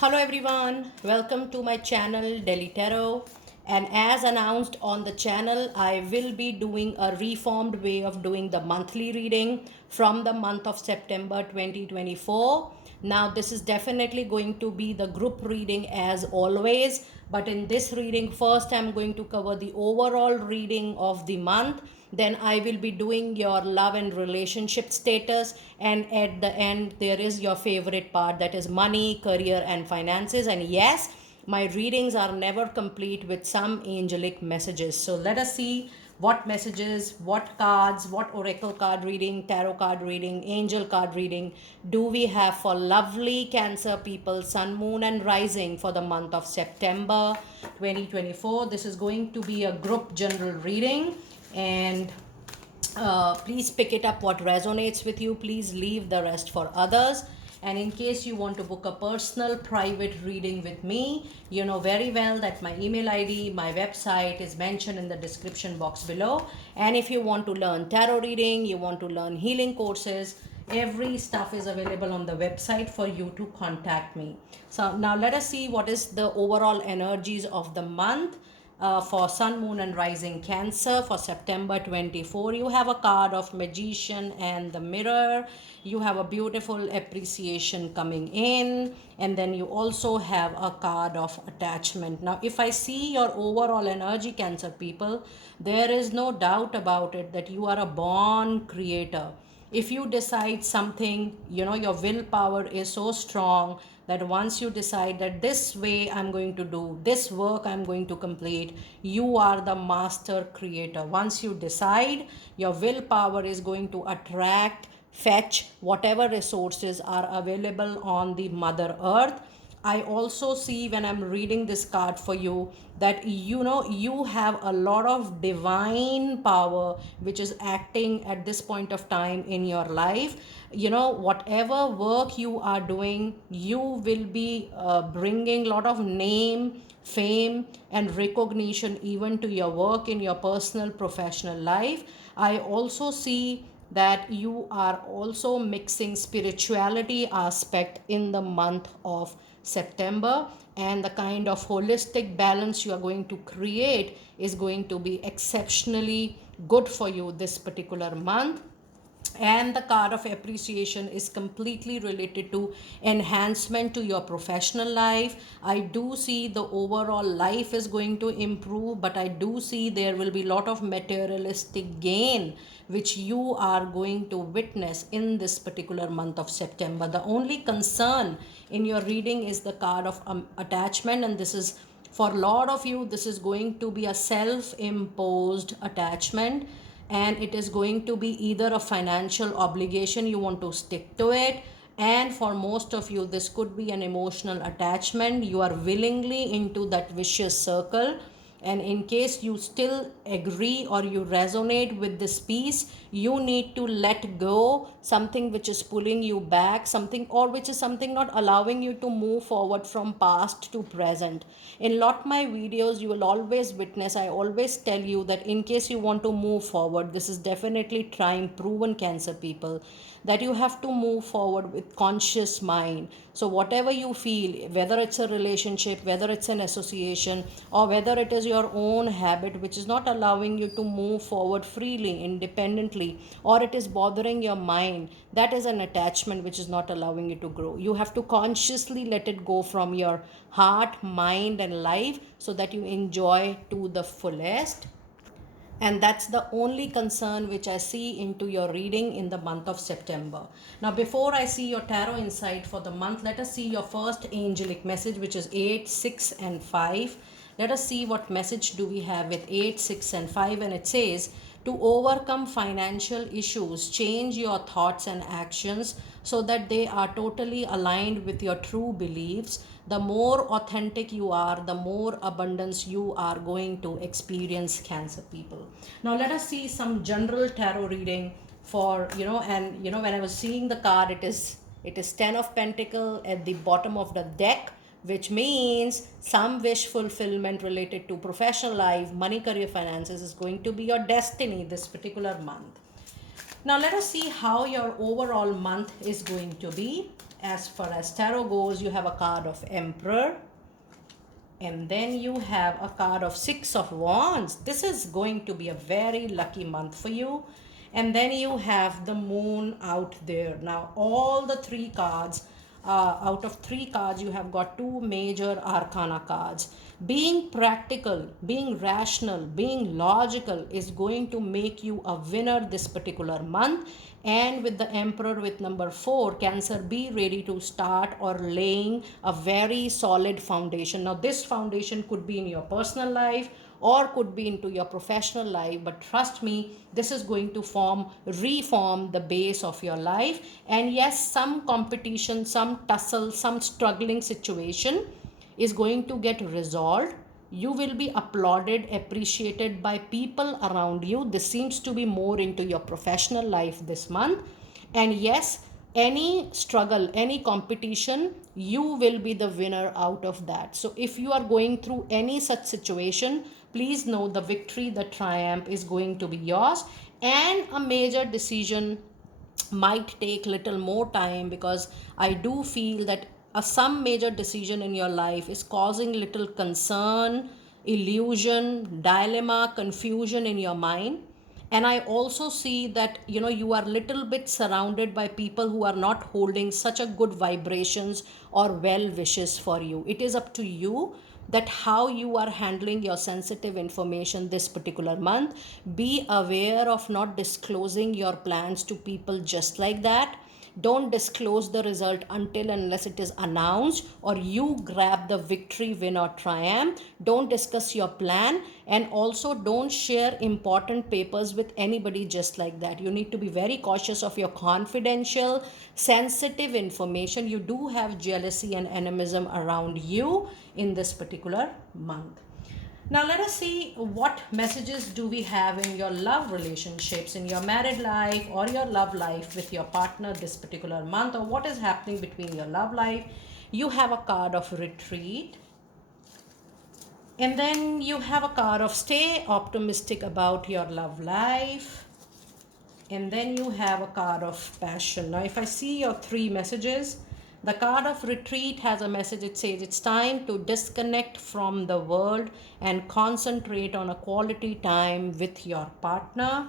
Hello everyone, welcome to my channel Delhi Tarot. And as announced on the channel, I will be doing a reformed way of doing the monthly reading from the month of September 2024. Now, this is definitely going to be the group reading as always, but in this reading, first I'm going to cover the overall reading of the month. Then I will be doing your love and relationship status, and at the end there is your favorite part, that is money, career and finances. And yes, my readings are never complete with some angelic messages. So let us see what messages, what cards, what oracle card reading, tarot card reading, angel card reading do we have for lovely Cancer people, sun, moon, and rising for the month of September 2024. This is going to be a group general reading, and please pick it up what resonates with you. Please leave the rest for others. And in case you want to book a personal private reading with me, you know very well that my email ID, my website is mentioned in the description box below. And if you want to learn tarot reading, you want to learn healing courses, every stuff is available on the website for you to contact me. So now let us see what is the overall energies of the month for sun, moon, and rising Cancer for September 24. You have a card of Magician and the Mirror. You have a beautiful appreciation coming in, and then you also have a card of Attachment. Now, if I see your overall energy, Cancer people, there is no doubt about it that you are a born creator. If you decide something, you know, your willpower is so strong that once you decide that this way I'm going to do this work, I'm going to complete, you are the master creator. Once you decide, your willpower is going to attract, fetch whatever resources are available on the mother earth. I also see when I'm reading this card for you that you know you have a lot of divine power which is acting at this point of time in your life. You know, whatever work you are doing, you will be bringing a lot of name, fame, and recognition even to your work in your personal professional life. I also see that you are also mixing spirituality aspect in the month of September, and the kind of holistic balance you are going to create is going to be exceptionally good for you this particular month. And the card of appreciation is completely related to enhancement to your professional life. I do see the overall life is going to improve, but I do see there will be a lot of materialistic gain which you are going to witness in this particular month of September. The only concern in your reading is the card of attachment, and this is for a lot of you, this is going to be a self imposed attachment, and it is going to be either a financial obligation, you want to stick to it, and for most of you this could be an emotional attachment. You are willingly into that vicious circle, and in case you still agree or you resonate with this piece, you need to let go something which is pulling you back, something, or which is something not allowing you to move forward from past to present. In lot my videos you will always witness, I always tell you that in case you want to move forward, this is definitely time proven, Cancer people, that you have to move forward with conscious mind. So whatever you feel, whether it's a relationship, whether it's an association, or whether it is your own habit which is not allowing you to move forward freely, independently, or it is bothering your mind, that is an attachment which is not allowing you to grow. You have to consciously let it go from your heart, mind, and life so that you enjoy to the fullest. And that's the only concern which I see into your reading in the month of September. Now, before I see your tarot insight for the month, let us see your first angelic message, which is 8, 6, and 5. Let us see what message do we have with 8, 6, and 5. And it says, to overcome financial issues, change your thoughts and actions so that they are totally aligned with your true beliefs. The more authentic you are, the more abundance you are going to experience, Cancer people. Now let us see some general tarot reading for, and when I was seeing the card, it is 10 of Pentacle at the bottom of the deck, which means some wish fulfillment related to professional life, money, career, finances is going to be your destiny this particular month. Now let us see how your overall month is going to be. as far as tarot goes, you have a card of Emperor, and then you have a card of Six of Wands. This is going to be a very lucky month for you. And then you have the Moon out there. Now, all the three cards, out of three cards, you have got two major arcana cards. Being practical, being rational, being logical is going to make you a winner this particular month. And with the Emperor with number 4, Cancer, be ready to start or laying a very solid foundation. Now, this foundation could be in your personal life or could be into your professional life, but trust me, this is going to reform the base of your life. And yes, some competition, some tussle, some struggling situation is going to get resolved. You will be applauded, appreciated by people around you. This seems to be more into your professional life this month. And yes, any struggle, any competition, you will be the winner out of that. So if you are going through any such situation, please know the victory, the triumph is going to be yours. And a major decision might take little more time, because I do feel that some major decision in your life is causing little concern, illusion, dilemma, confusion in your mind. And I also see that you are little bit surrounded by people who are not holding such a good vibrations or well wishes for you. It is up to you that how you are handling your sensitive information this particular month. Be aware of not disclosing your plans to people just like that. Don't disclose the result until unless it is announced or you grab the victory, win, or triumph. Don't discuss your plan, and also don't share important papers with anybody just like that. You need to be very cautious of your confidential, sensitive information. You do have jealousy and animism around you in this particular month. Now let us see what messages do we have in your love relationships, in your married life or your love life with your partner this particular month, or what is happening between your love life. You have a card of Retreat, and then you have a card of Stay optimistic about your love life, and then you have a card of Passion. Now if I see your three messages, the card of Retreat has a message. It says it's time to disconnect from the world and concentrate on a quality time with your partner.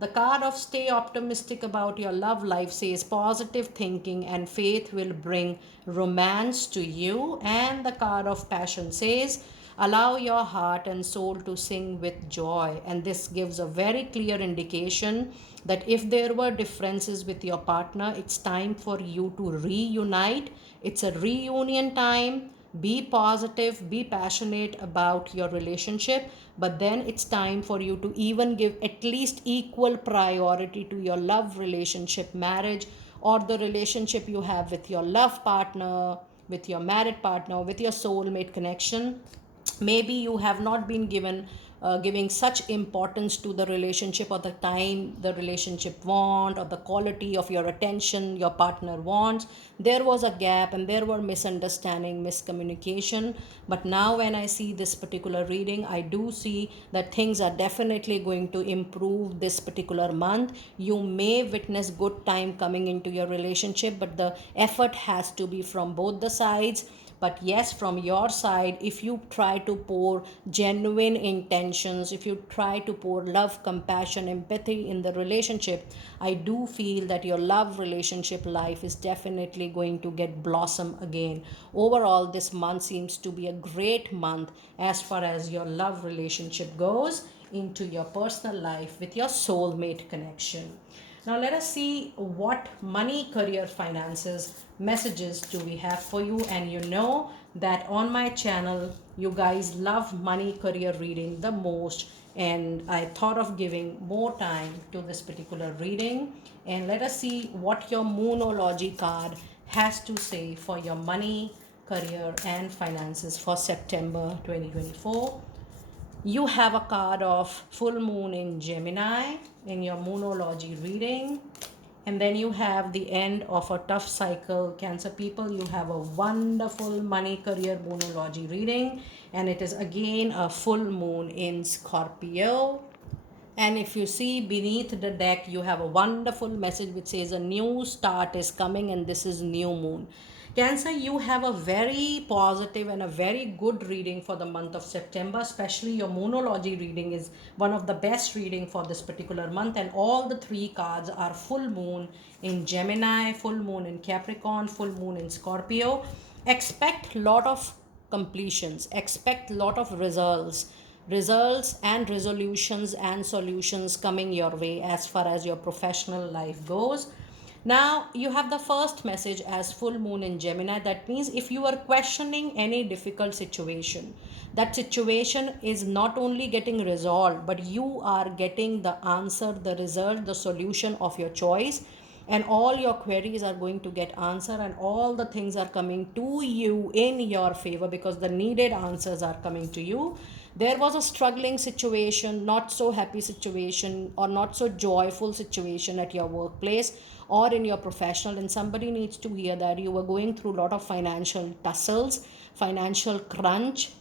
The card of Stay optimistic about your love life says positive thinking and faith will bring romance to you. And the card of Passion says allow your heart and soul to sing with joy. And this gives a very clear indication that if there were differences with your partner, it's time for you to reunite. It's a reunion time. Be positive, be passionate about your relationship, but then it's time for you to even give at least equal priority to your love relationship, marriage, or the relationship you have with your love partner, with your married partner, with your soulmate connection. Maybe you have not been giving such importance to the relationship, or the time the relationship want, or the quality of your attention your partner wants. There was a gap and there were misunderstanding, miscommunication. But now when I see this particular reading, I do see that things are definitely going to improve this particular month. You may witness good time coming into your relationship, but the effort has to be from both the sides. But yes, from your side, if you try to pour genuine intentions, if you try to pour love, compassion, empathy in the relationship, I do feel that your love relationship life is definitely going to get blossom again. Overall, this month seems to be a great month as far as your love relationship goes, into your personal life with your soulmate connection. Now let us see what money, career, finances messages do we have for you. And you know that on my channel, you guys love money, career reading the most. And I thought of giving more time to this particular reading. And let us see what your Moonology card has to say for your money, career, and finances for September 2024. You have a card of full moon in Gemini in your Moonology reading. And then you have the end of a tough cycle, Cancer people. You have a wonderful money, career, Moonology reading. And it is again a full moon in Scorpio. And if you see beneath the deck, you have a wonderful message which says a new start is coming and this is new moon. Cancer, you have a very positive and a very good reading for the month of September, especially your moonology reading is one of the best reading for this particular month, and all the three cards are full moon in Gemini, full moon in Capricorn, full moon in Scorpio. Expect lot of completions, expect lot of results and resolutions and solutions coming your way as far as your professional life goes. Now you have the first message as full moon in Gemini. That means if you are questioning any difficult situation, that situation is not only getting resolved, but you are getting the answer, the result, the solution of your choice, and all your queries are going to get answered, and all the things are coming to you in your favor because the needed answers are coming to you. There was a struggling situation, not so happy situation, or not so joyful situation at your workplace or in your professional, and somebody needs to hear that you were going through a lot of financial tussles, financial crunch,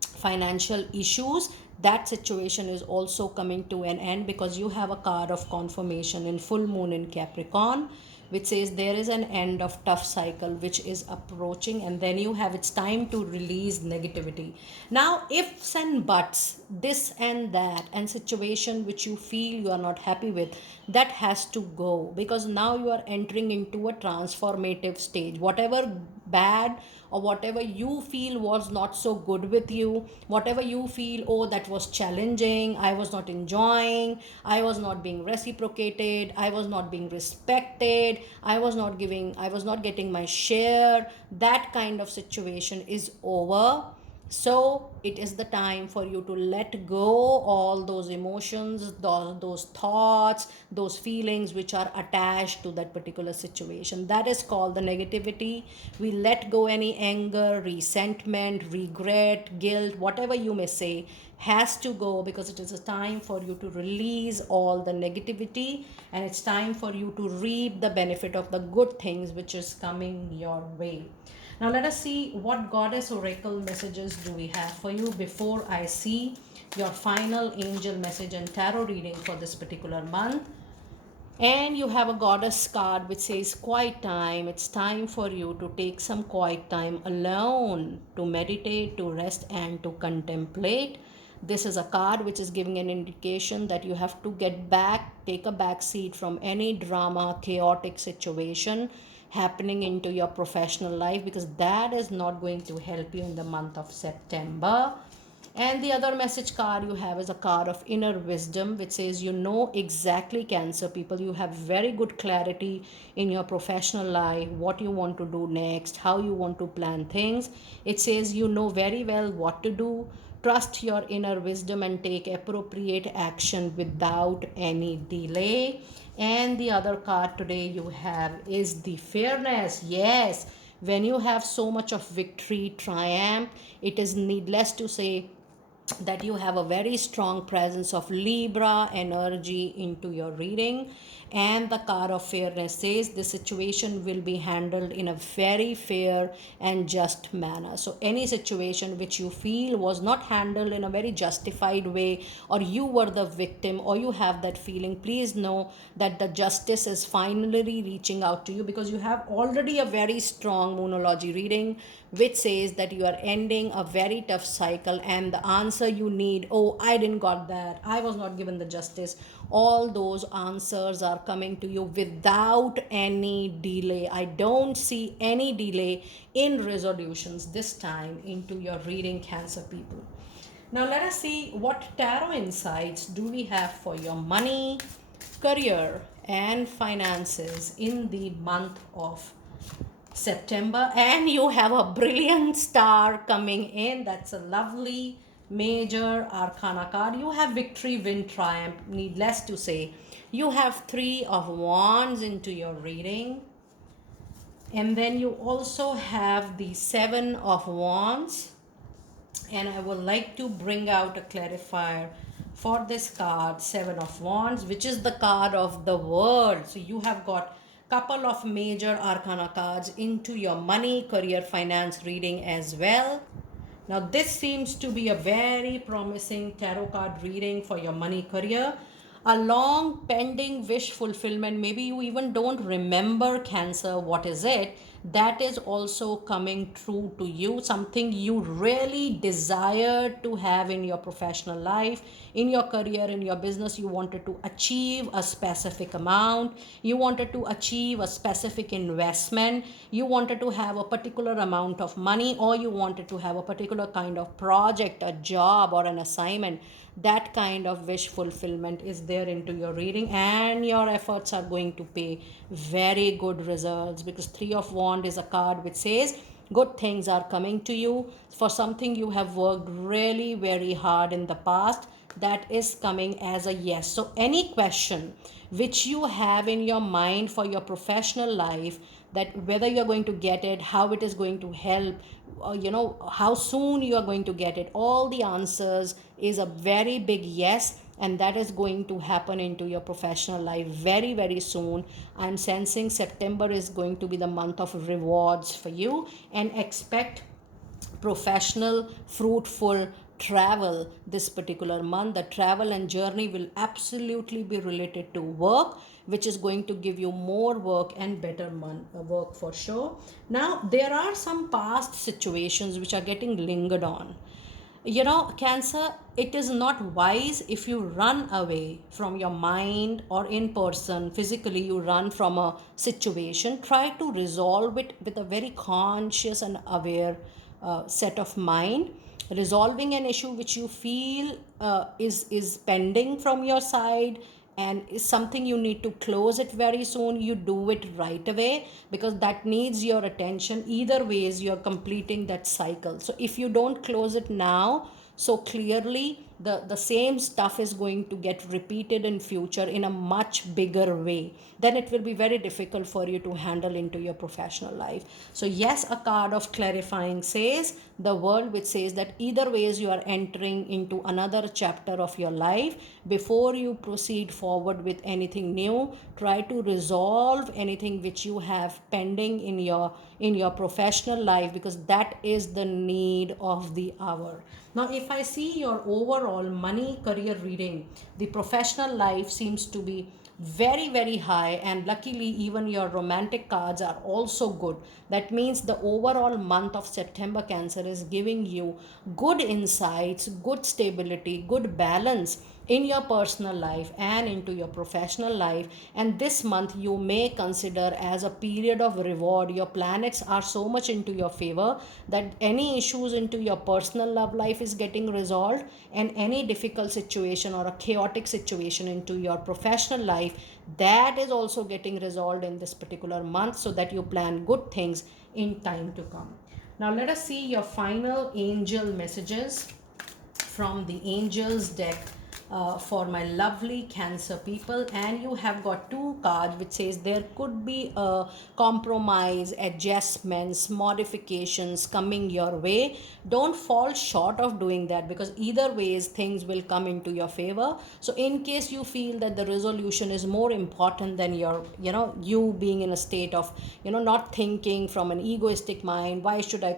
financial issues. That situation is also coming to an end because you have a card of confirmation in full moon in Capricorn, which says there is an end of tough cycle which is approaching, and then you have it's time to release negativity. Now ifs and buts, this and that, and situation which you feel you are not happy with, that has to go because now you are entering into a transformative stage. Whatever bad or whatever you feel was not so good with you, whatever you feel, oh, that was challenging, I was not enjoying, I was not being reciprocated, I was not being respected, I was not getting my share, that kind of situation is over. So it is the time for you to let go all those emotions, those thoughts, those feelings which are attached to that particular situation. That is called the negativity. We let go any anger, resentment, regret, guilt, whatever you may say has to go because it is a time for you to release all the negativity, and it's time for you to reap the benefit of the good things which is coming your way. Now let us see what goddess oracle messages do we have for you before I see your final angel message and tarot reading for this particular month. And you have a goddess card which says quiet time. It's time for you to take some quiet time alone to meditate, to rest, and to contemplate. This is a card which is giving an indication that you have to get back, take a back seat from any drama, chaotic situation happening into your professional life because that is not going to help you in the month of September. And the other message card you have is a card of inner wisdom, which says you know exactly, Cancer people, you have very good clarity in your professional life, what you want to do next, how you want to plan things. It says you know very well what to do. Trust your inner wisdom and take appropriate action without any delay. And the other card today you have is the fairness. Yes, when you have so much of victory, triumph, it is needless to say that you have a very strong presence of Libra energy into your reading. And the card of fairness says the situation will be handled in a very fair and just manner. So any situation which you feel was not handled in a very justified way, or you were the victim, or you have that feeling, please know that the justice is finally reaching out to you because you have already a very strong moonology reading which says that you are ending a very tough cycle, and the answer you need, oh, I didn't got that, I was not given the justice, all those answers are coming to you without any delay. I don't see any delay in resolutions this time into your reading, Cancer people. Now let us see what tarot insights do we have for your money, career, and finances in the month of September. And you have a brilliant star coming in. That's a lovely major arcana card. You have victory, win, triumph, needless to say. You have 3 of Wands into your reading. And then you also have the 7 of Wands. And I would like to bring out a clarifier for this card, 7 of Wands, which is the card of the world. So you have got couple of major arcana cards into your money, career, finance reading as well. Now this seems to be a very promising tarot card reading for your money, career. A long pending wish fulfillment, maybe you even don't remember, Cancer, what is it, that is also coming true to you. Something you really desire to have in your professional life, in your career, in your business. You wanted to achieve a specific amount, you wanted to achieve a specific investment, you wanted to have a particular amount of money, or you wanted to have a particular kind of project, a job, or an assignment. That kind of wish fulfillment is there into your reading, and your efforts are going to pay very good results, because Three of Wands is a card which says good things are coming to you for something you have worked really very hard in the past. That is coming as a yes. So any question which you have in your mind for your professional life, that whether you're going to get it, how it is going to help, how soon you are going to get it, all the answers is a very big yes, and that is going to happen into your professional life very very soon. I'm sensing September is going to be the month of rewards for you, and expect professional fruitful travel this particular month. The travel and journey will absolutely be related to work, which is going to give you more work and better work for sure. Now there are some past situations which are getting lingered on. Cancer, it is not wise if you run away from your mind, or in person physically you run from a situation. Try to resolve it with a very conscious and aware set of mind. Resolving an issue which you feel is pending from your side, and is something you need to close it very soon, you do it right away, because that needs your attention. Either ways you're completing that cycle. So if you don't close it now, so clearly the same stuff is going to get repeated in future in a much bigger way. Then it will be very difficult for you to handle into your professional life. So yes, a card of clarifying says the world, which says that either ways you are entering into another chapter of your life. Before you proceed forward with anything new, try to resolve anything which you have pending in your professional life, because that is the need of the hour. Now if I see your overall money career reading, the professional life seems to be very very high, and luckily even your romantic cards are also good. That means the overall month of September, Cancer, is giving you good insights, good stability, good balance in your personal life and into your professional life. And this month you may consider as a period of reward. Your planets are so much into your favor that any issues into your personal love life is getting resolved, and any difficult situation or a chaotic situation into your professional life, that is also getting resolved in this particular month, so that you plan good things in time to come. Now let us see your final angel messages from the angels deck for my lovely Cancer people. And you have got two cards which says there could be a compromise, adjustments, modifications coming your way. Don't fall short of doing that, because either ways things will come into your favor. So in case you feel that the resolution is more important than you being in a state of not thinking from an egoistic mind, why should I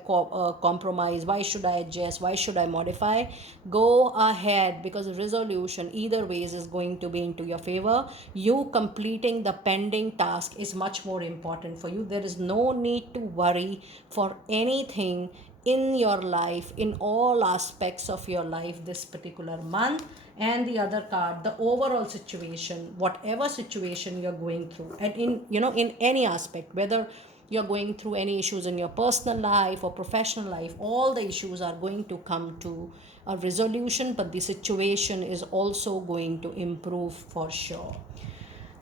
compromise, why should I adjust, why should I modify, go ahead, because resolution either ways is going to be into your favor. You completing the pending task is much more important for you. There is no need to worry for anything in your life, in all aspects of your life this particular month. And the other card, the overall situation, whatever situation you're going through, and in any aspect, whether you're going through any issues in your personal life or professional life, all the issues are going to come to a resolution, but the situation is also going to improve for sure.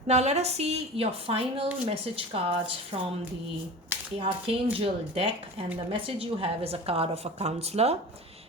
Now let us see your final message cards from the Archangel deck, and the message you have is a card of a counselor,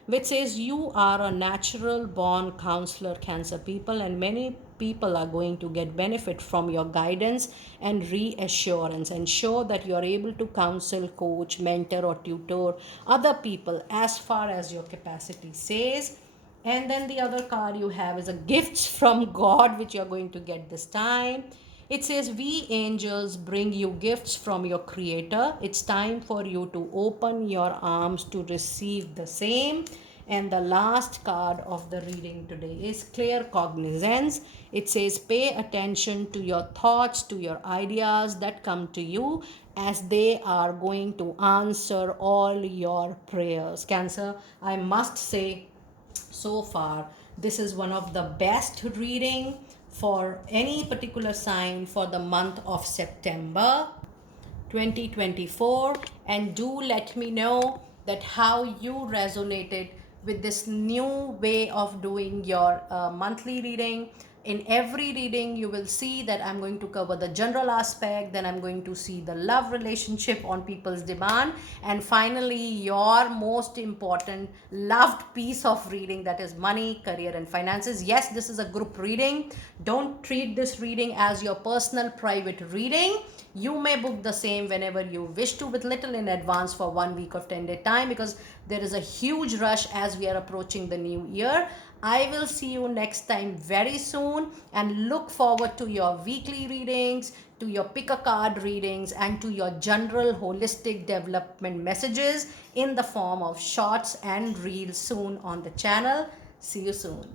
which says you are a natural born counselor, Cancer people, and many people are going to get benefit from your guidance and reassurance. Ensure that you are able to counsel, coach, mentor, or tutor other people as far as your capacity says. And then the other card you have is a gifts from God, which you're going to get this time. It says, we angels bring you gifts from your creator. It's time for you to open your arms to receive the same. And the last card of the reading today is clear cognizance. It says pay attention to your thoughts, to your ideas that come to you, as they are going to answer all your prayers. Cancer, I must say, so far this is one of the best reading for any particular sign for the month of September 2024. And do let me know that how you resonated with this new way of doing your monthly reading. In every reading you will see that I'm going to cover the general aspect, then I'm going to see the love relationship on people's demand, and finally your most important loved piece of reading, that is money, career and finances. Yes, this is a group reading. Don't treat this reading as your personal private reading. You may book the same whenever you wish to, with little in advance for 1 week of 10-day time, because there is a huge rush as we are approaching the new year. I will see you next time very soon, and look forward to your weekly readings, to your pick a card readings, and to your general holistic development messages in the form of shorts and reels soon on the channel. See you soon.